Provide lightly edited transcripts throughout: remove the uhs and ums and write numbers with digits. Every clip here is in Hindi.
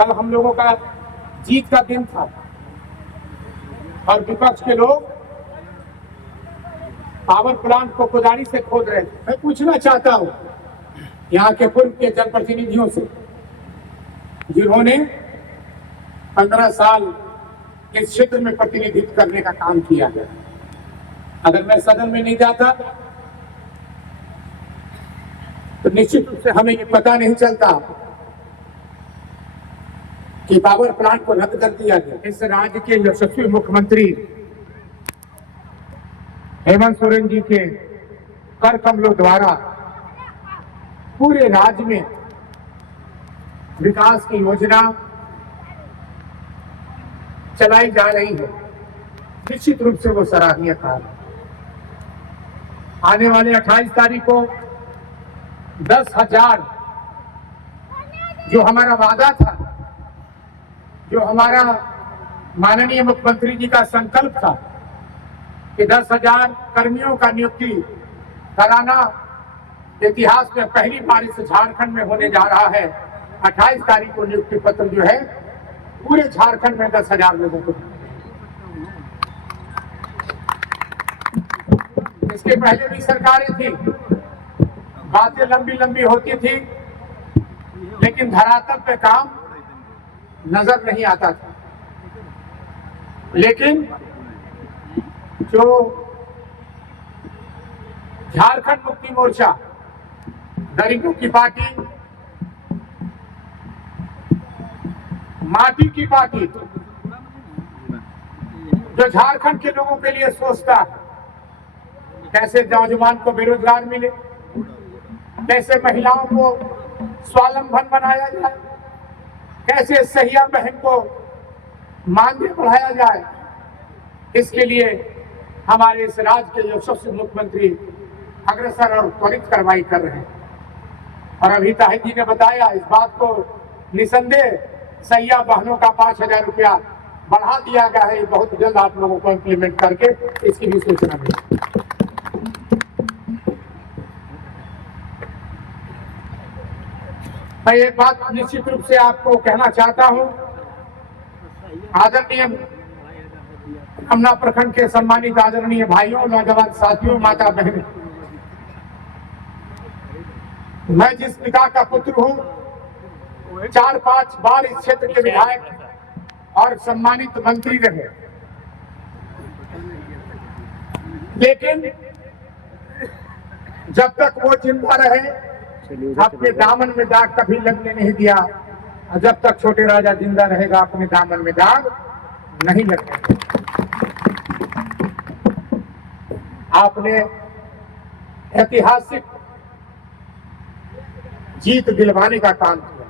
कल हम लोगों का जीत का दिन था और विपक्ष के लोग पावर प्लांट को कुदारी से खोद रहे थे। मैं पूछना चाहता हूं यहाँ के पूर्व के जनप्रतिनिधियों से, जिन्होंने 15 साल इस क्षेत्र में प्रतिनिधित्व करने का काम किया है, अगर मैं सदन में नहीं जाता तो निश्चित रूप से हमें ये पता नहीं चलता कि पावर प्लांट को रद्द कर दिया गया। इस राज्य के यशस्वी मुख्यमंत्री हेमंत सोरेन जी के कर कमलों द्वारा पूरे राज्य में विकास की योजना चलाई जा रही है। निश्चित रूप से वो सराहनीय कार्य। आने वाले 28 तारीख को 10,000 जो हमारा वादा था, जो हमारा माननीय मुख्यमंत्री जी का संकल्प था कि 10,000 कर्मियों का नियुक्ति कराना इतिहास में पहली बार इस झारखंड में होने जा रहा है। 28 तारीख को नियुक्ति पत्र जो है पूरे झारखंड में 10,000 लोगों को। इसके पहले भी सरकारें थी, बातें लंबी लंबी होती थी, लेकिन धरातल पे काम नजर नहीं आता था। लेकिन जो झारखंड मुक्ति मोर्चा, गरीबों की पार्टी, माटी की पार्टी, जो झारखंड के लोगों के लिए सोचता है कैसे नौजवान को बेरोजगार मिले, कैसे महिलाओं को स्वावलंबन बनाया जाए, कैसे सहिया बहन को मानदेय बढ़ाया जाए, इसके लिए हमारे इस राज्य के यशस्वी मुख्यमंत्री अग्रसर और त्वरित कार्रवाई कर रहे हैं। और अभी ताहिर जी ने बताया, इस बात को निसंदेह सहिया बहनों का 5,000 रुपया बढ़ा दिया गया है। बहुत जल्द आप लोगों को इम्प्लीमेंट करके इसकी भी सूचना मिली। मैं एक बात निश्चित रूप से आपको कहना चाहता हूं, आदरणीय रमना प्रखंड के सम्मानित आदरणीय भाइयों, नौजवान साथियों, माता बहनों, मैं जिस पिता का पुत्र हूं, 4-5 बार इस क्षेत्र के विधायक और सम्मानित मंत्री रहे, लेकिन जब तक वो जिंदा रहे अपने दामन में दाग कभी लगने नहीं दिया। जब तक छोटे राजा जिंदा रहेगा अपने दामन में दाग नहीं लगने। आपने ऐतिहासिक जीत दिलवाने का काम किया।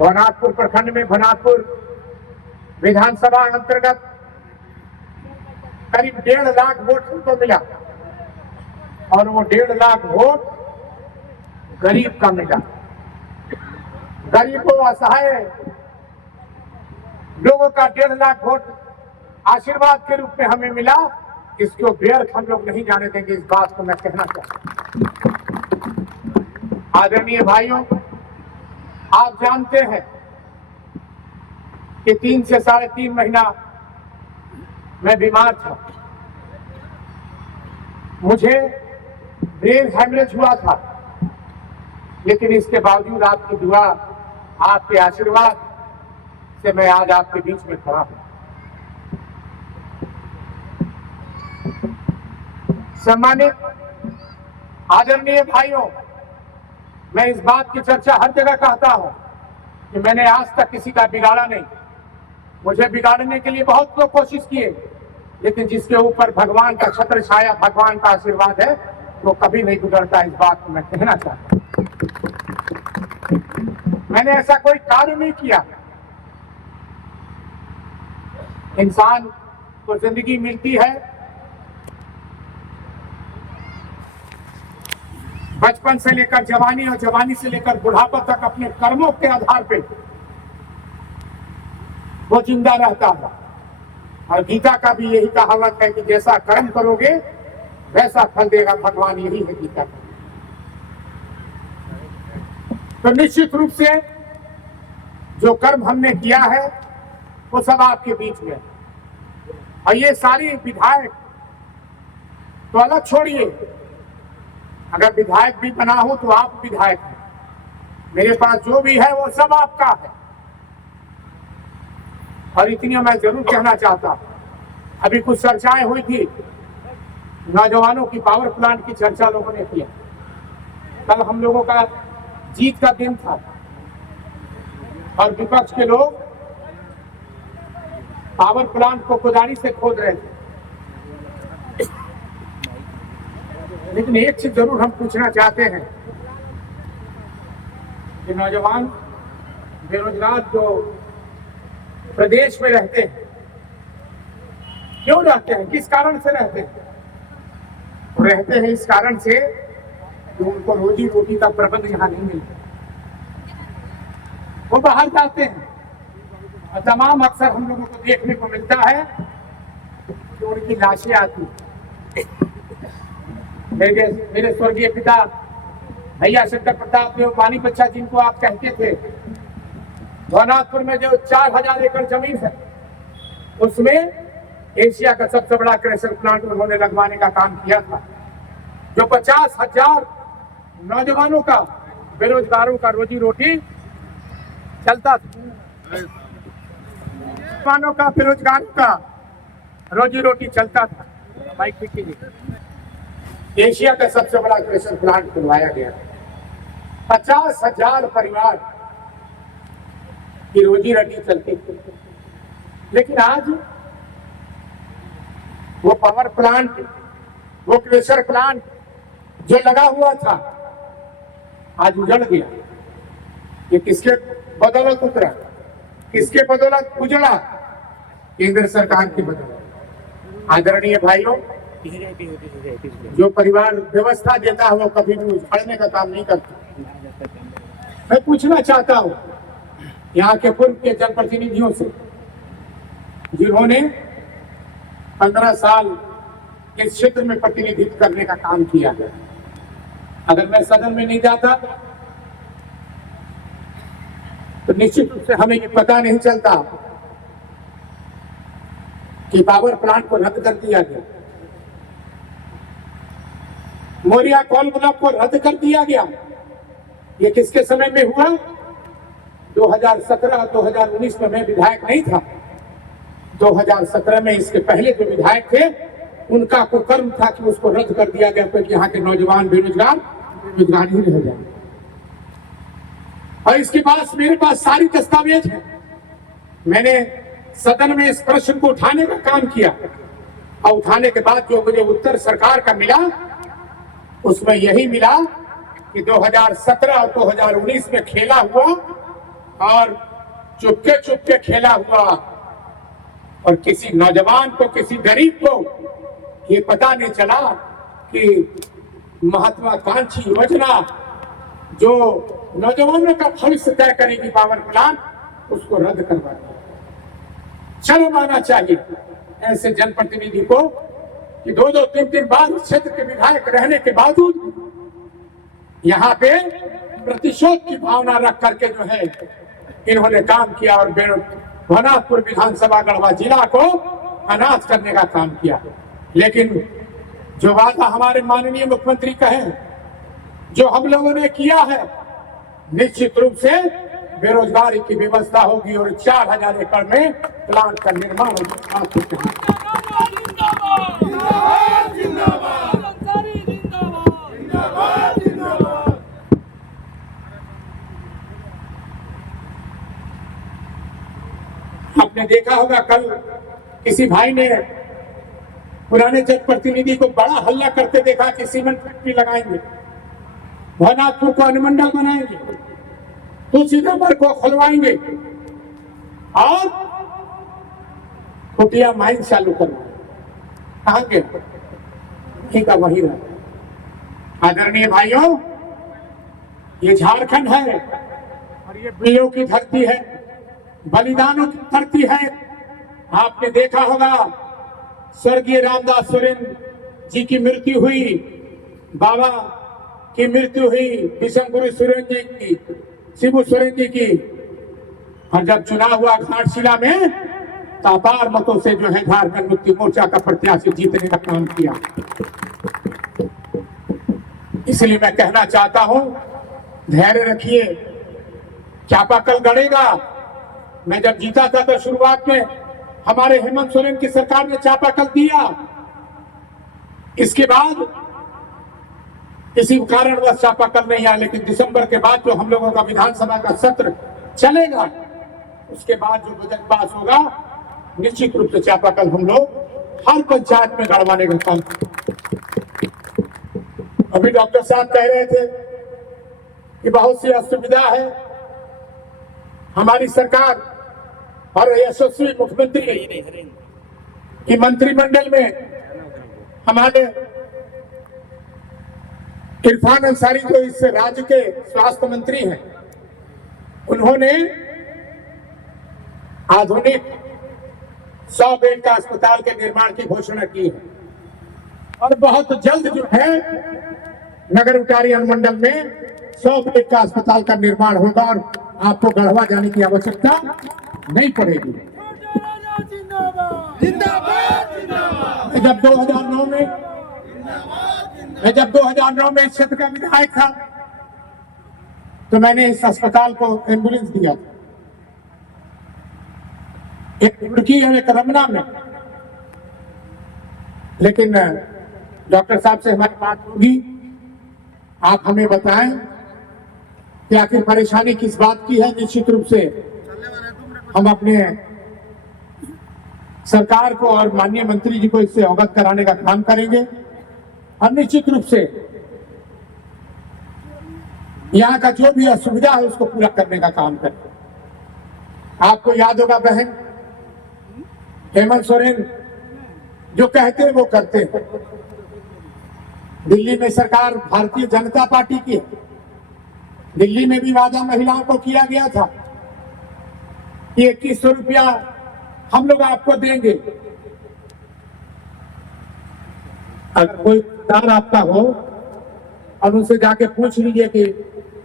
भनातपुर प्रखंड में भनातपुर विधानसभा अंतर्गत करीब 1.5 लाख वोट हमको मिला और वो 1.5 लाख वोट गरीब का मिला। गरीबों, असहाय लोगों का 1.5 लाख वोट आशीर्वाद के रूप में हमें मिला। इसको व्यर्थ हम लोग नहीं जाने देंगे। इस बात को मैं कहना चाहता हूं। आदरणीय भाइयों, आप जानते हैं कि 3 से 3.5 महीना मैं बीमार था। मुझे ब्रेन हैमरेज हुआ था, लेकिन इसके बावजूद आपकी दुआ, आपके आशीर्वाद से मैं आज आपके बीच में खड़ा हूं। सम्मानित आदरणीय भाइयों, मैं इस बात की चर्चा हर जगह कहता हूं कि मैंने आज तक किसी का बिगाड़ा नहीं। मुझे बिगाड़ने के लिए बहुत लोग कोशिश किए, लेकिन जिसके ऊपर भगवान का छत्र छाया, भगवान का आशीर्वाद है, वो कभी नहीं गुजरता। इस बात को मैं कहना चाहता हूं। मैंने ऐसा कोई कार्य नहीं किया। इंसान को जिंदगी मिलती है, बचपन से लेकर जवानी और जवानी से लेकर बुढ़ापा तक अपने कर्मों के आधार पे वो जिंदा रहता है। और गीता का भी यही कहावत है कि जैसा कर्म करोगे वैसा फल देगा भगवान, यही है गीता का। तो निश्चित रूप से जो कर्म हमने किया है वो सब आपके बीच में, और ये सारी विधायक तो अलग छोड़िए, अगर विधायक भी बना हो तो आप विधायक हैं, मेरे पास जो भी है वो सब आपका है। और इतनी मैं जरूर कहना चाहता हूं, अभी कुछ चर्चाएं हुई थी, नौजवानों की पावर प्लांट की चर्चा लोगों ने किया। कल हम लोगों का जीत का दिन था और विपक्ष के लोग पावर प्लांट को कुदारी से खोद रहे थे। लेकिन एक चीज जरूर हम पूछना चाहते हैं कि नौजवान बेरोजगार जो प्रदेश में रहते हैं, क्यों रहते हैं, किस कारण से रहते हैं? रहते हैं इस कारण से कि उनको रोजी रोटी का प्रबंध यहाँ नहीं मिलता, वो बाहर जाते हैं और तमाम अक्सर हम लोगों को देखने को मिलता है कि उनकी लाशें आती हैं। मेरे स्वर्गीय पिता भैया शंकर प्रताप देव पानी बच्चा, जिनको आप कहते थे, भवनाथपुर में जो 4000 एकड़ जमीन है उसमें एशिया का सबसे बड़ा क्रशर प्लांट उन्होंने लगवाने का काम किया था, जो 50,000 नौजवानों का, बेरोजगारों का रोजी रोटी चलता था। नौजवानों का, बेरोजगारों का रोजी रोटी चलता था। माइक ठीक कीजिए। एशिया का सबसे बड़ा क्रशर प्लांट खुलवाया गया, 50,000 परिवार की रोजी रोटी चलती थी। लेकिन आज वो पावर प्लांट, वो क्रशर प्लांट जो लगा हुआ था, आज उजड़ गया। ये किसके बदौलत उतरा, किसके बदौलत उजड़ा? केंद्र सरकार की बदौलत। आदरणीय भाइयों, जो परिवार व्यवस्था देता है वो कभी भी उछाड़ने का काम नहीं करता। मैं पूछना चाहता हूं यहाँ के पूर्व के जनप्रतिनिधियों से, जिन्होंने 15 साल इस क्षेत्र में प्रतिनिधित्व करने का काम किया है, अगर मैं सदन में नहीं जाता तो निश्चित रूप से हमें ये पता नहीं चलता कि पावर प्लांट को रद्द कर दिया गया, मोरिया कोल ब्लॉक को रद्द कर दिया गया। ये किसके समय में हुआ? 2017-2019 में मैं विधायक नहीं था। 2017 में इसके पहले जो विधायक थे उनका कुकर्म था कि उसको रद्द कर दिया गया, क्योंकि यहाँ के नौजवान बेरोजगार ही रह जाए। और इसके बाद मेरे पास सारी दस्तावेज है। मैंने सदन में इस प्रश्न को उठाने का काम किया और उठाने के बाद जो मुझे उत्तर सरकार का मिला, उसमें यही मिला कि 2017 और 2019 में खेला हुआ और चुपके चुपके खेला हुआ, और किसी नौजवान को, किसी गरीब को ये पता नहीं चला कि महत्वाकांक्षी योजना जो नौजवानों का भविष्य तय करेगी पावर प्लांट, उसको रद्द करवा दिया। शर्म आना चाहिए ऐसे जनप्रतिनिधि को कि 2-2, 3-3 बार क्षेत्र के विधायक रहने के बावजूद यहाँ पे प्रतिशोध की भावना रख करके जो है इन्होंने काम किया और भवनाथपुर विधानसभा गढ़वा जिला को अनाथ करने का काम किया। लेकिन जो वादा हमारे माननीय मुख्यमंत्री का है, जो हम लोगों ने किया है, निश्चित रूप से बेरोजगारी की व्यवस्था होगी और 4000 एकड़ में प्लांट का निर्माण होगा। आपने देखा होगा कल किसी भाई ने पुराने जनप्रतिनिधि को बड़ा हल्ला करते देखा कि सीमेंट फैक्ट्री लगाएंगे, भवनाथपुर को अनुमंडल बनाएंगे, तुलसीनगर को खुलवाएंगे और कुटिया माइन चालू करवाएंगे। कहां गया? वहीं का वहीं रहा। आदरणीय भाइयों, ये झारखंड है और ये वीरों की धरती है, बलिदानों की धरती है। आपने देखा होगा स्वर्गीय रामदास सोरेन जी की मृत्यु हुई, बाबा की मृत्यु हुई, विषम गुरु सोरेन जी की, शिबू सोरेन जी की, और जब चुनाव हुआ घाटशिला में तो अपार मतों से जो है झारखंड मुक्ति मोर्चा का प्रत्याशी जीतने का काम किया। इसलिए मैं कहना चाहता हूं, धैर्य रखिए, चापाकल गड़ेगा। मैं जब जीता था तो शुरुआत में हमारे हेमंत सोरेन की सरकार ने चापाकल दिया। इसके बाद किसी कारणवश चापाकल नहीं आया, लेकिन दिसंबर के बाद जो हम लोगों का विधानसभा का सत्र चलेगा, उसके बाद जो बजट पास होगा, निश्चित रूप से चापाकल हम लोग हर पंचायत में गड़वाने का काम। अभी डॉक्टर साहब कह रहे थे कि बहुत सी असुविधा है। हमारी सरकार और यशस्वी मुख्यमंत्री की मंत्रिमंडल में हमारे इरफान अंसारी जो इस राज्य के स्वास्थ्य मंत्री हैं, उन्होंने आधुनिक 100 बेड का अस्पताल के निर्माण की घोषणा की है और बहुत जल्द जो है नगर उटारी अनुमंडल में 100 बेड का अस्पताल का निर्माण होगा और आपको गढ़वा जाने की आवश्यकता नहीं पड़ेगी। जब 2009 में इस क्षेत्र का विधायक था तो मैंने इस अस्पताल को एम्बुलेंस दिया था, एक रुड़की है, एक रमना में। लेकिन डॉक्टर साहब से हमारी बात होगी, आप हमें बताएं कि आखिर परेशानी किस बात की है। निश्चित रूप से हम अपने सरकार को और माननीय मंत्री जी को इससे अवगत कराने का काम करेंगे और निश्चित रूप से यहाँ का जो भी असुविधा है उसको पूरा करने का काम करेंगे। आपको याद होगा बहन, हेमंत सोरेन जो कहते हैं वो करते हैं। दिल्ली में सरकार भारतीय जनता पार्टी की, दिल्ली में भी वादा महिलाओं को किया गया था कि 2100 रुपया हम लोग आपको देंगे। अगर कोई तार आपका हो और उनसे जाके पूछ लीजिए कि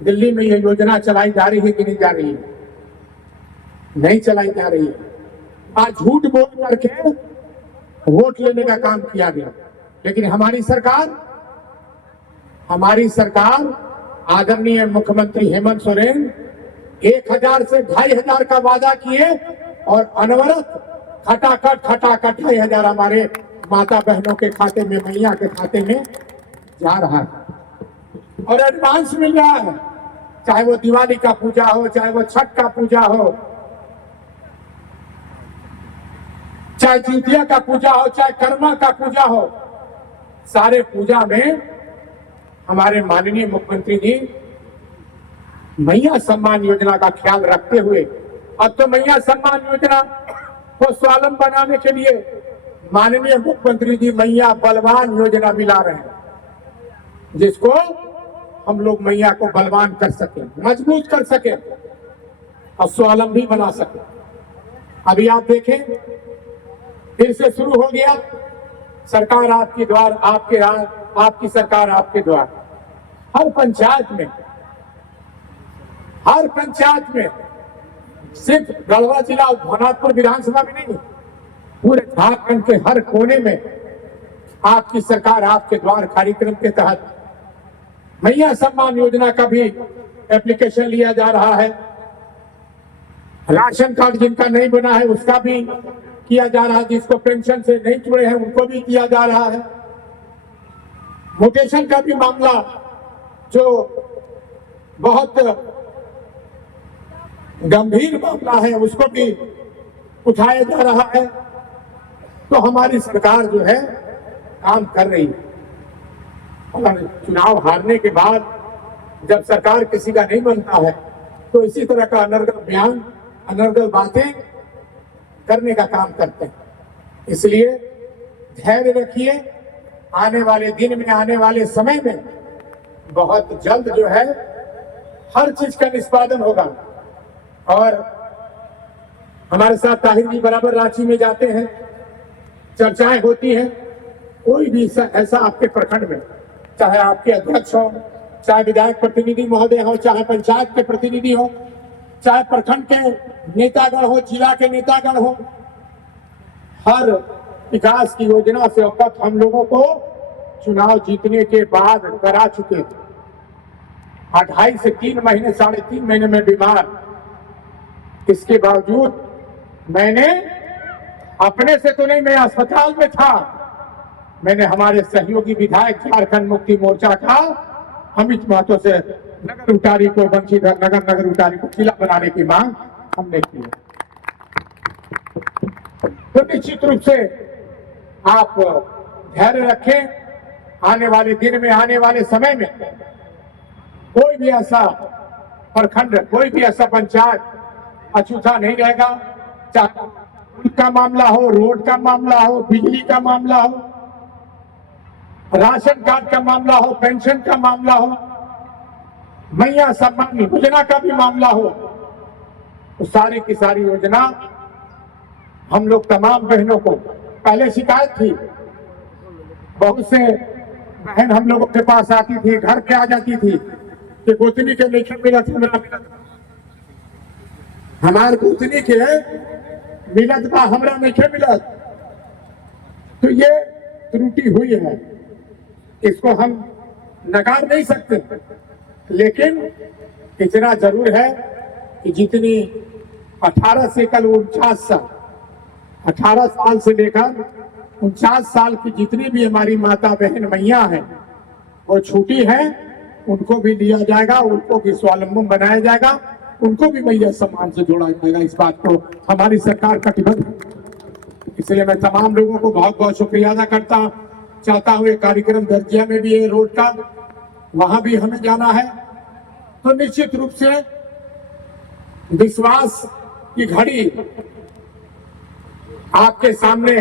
दिल्ली में ये योजना चलाई जा रही है कि नहीं जा रही है। नहीं चलाई जा रही है। आज झूठ बोल करके वोट लेने का काम किया गया। लेकिन हमारी सरकार आदरणीय मुख्यमंत्री हेमंत सोरेन 1000 से 2500 का वादा किए और अनवरत खटाखट 2500 हमारे माता बहनों के खाते में, मैया के खाते में जा रहा है और एडवांस मिल रहा है। चाहे वो दिवाली का पूजा हो, चाहे वो छठ का पूजा हो, चाहे जितिया का पूजा हो, चाहे कर्मा का पूजा हो, सारे पूजा में हमारे माननीय मुख्यमंत्री जी मैया सम्मान योजना का ख्याल रखते हुए, अब तो मैया सम्मान योजना को स्वावलंबन बनाने के लिए माननीय मुख्यमंत्री जी मैया बलवान योजना भी ला रहे हैं, जिसको हम लोग मैया को बलवान कर सके, मजबूत कर सके और स्वावलंबी बना सके। अभी आप देखें, फिर से शुरू हो गया सरकार आपके द्वार, आपकी सरकार आपके द्वार। हर पंचायत में सिर्फ गढ़वा जिला और भवनाथपुर विधानसभा में नहीं, पूरे झारखंड के हर कोने में आपकी सरकार आपके द्वार कार्यक्रम के तहत मैया सम्मान योजना का भी एप्लीकेशन लिया जा रहा है। राशन कार्ड जिनका नहीं बना है उसका भी किया जा रहा है, जिसको पेंशन से नहीं जुड़े हैं उनको भी किया जा रहा है। म्यूटेशन का भी मामला जो बहुत गंभीर मामला है उसको भी उठाया जा रहा है। तो हमारी सरकार जो है काम कर रही है और चुनाव हारने के बाद जब सरकार किसी का नहीं बनता है तो इसी तरह का अनर्गल बयान, अनर्गल बातें करने का काम करते हैं। इसलिए धैर्य रखिए, आने वाले दिन में, आने वाले समय में बहुत जल्द जो है हर चीज का निष्पादन होगा। और हमारे साथ ताहिर जी बराबर रांची में जाते हैं, चर्चाएं होती हैं। कोई भी ऐसा आपके प्रखंड में, चाहे आपके अध्यक्ष हो, चाहे विधायक प्रतिनिधि महोदय हो, चाहे पंचायत के प्रतिनिधि हो, चाहे प्रखंड के नेतागण हो, जिला के नेतागण हो, हर विकास की योजना से अब तक हम लोगों को चुनाव जीतने के बाद करा चुके थे। 2.5 से 3 महीने, 3.5 महीने में बीमार, इसके बावजूद मैंने अपने से तो नहीं, मैं अस्पताल में था, मैंने हमारे सहयोगी विधायक झारखंड मुक्ति मोर्चा का अमित महतो से नगर उटारी को, बंशीधर नगर उटारी को जिला बनाने की मांग हमने की है। तो निश्चित रूप से आप धैर्य रखें, आने वाले दिन में, आने वाले समय में कोई भी ऐसा प्रखंड, कोई भी ऐसा पंचायत अछूता नहीं रहेगा। चाहे पुल का मामला हो, रोड का मामला हो, बिजली का मामला हो, राशन कार्ड का मामला हो, पेंशन का मामला हो, मैया सम्मान योजना का भी मामला हो, तो सारी की सारी योजना हम लोग तमाम बहनों को, पहले शिकायत थी, बहुत से बहन हम लोगों के पास आती थी, घर पे आ जाती थी कि गोतनी के नहीं मिलत, हमारे गोतनी के मिलत बा, हमरा नहीं मिलत। तो ये त्रुटि हुई है, इसको हम नकार नहीं सकते, लेकिन इतना जरूर है कि जितनी 18 से कल 49 साल, 18 साल से लेकर 49 साल की जितनी भी हमारी माता बहन मैया हैं, वो छूटी हैं, उनको भी दिया जाएगा, उनको भी स्वावलंबन बनाया जाएगा, उनको भी मैया सम्मान से जोड़ा जाएगा। इस बात को हमारी सरकार कटिबद्ध है। इसलिए मैं तमाम लोगों को बहुत बहुत शुक्रिया अदा चाहता हूँ। ये कार्यक्रम दर्जिया में भी है, रोड का, वहां भी हमें जाना है। तो निश्चित रूप से विश्वास की घड़ी आपके सामने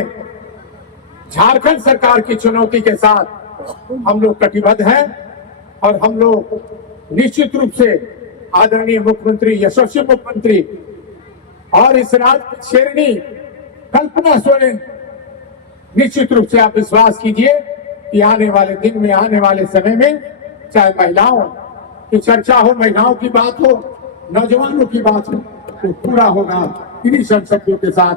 झारखंड सरकार की चुनौती के साथ हम लोग कटिबद्ध हैं और हम लोग निश्चित रूप से आदरणीय मुख्यमंत्री, यशस्वी मुख्यमंत्री और इस राज्य की शेरनी कल्पना सोरेन, निश्चित रूप से आप विश्वास कीजिए कि आने वाले दिन में, आने वाले समय में, चाहे महिलाओं की चर्चा हो, महिलाओं की बात हो, नौजवानों की बात हो, तो पूरा होगा इन्हीं शब्दों के साथ।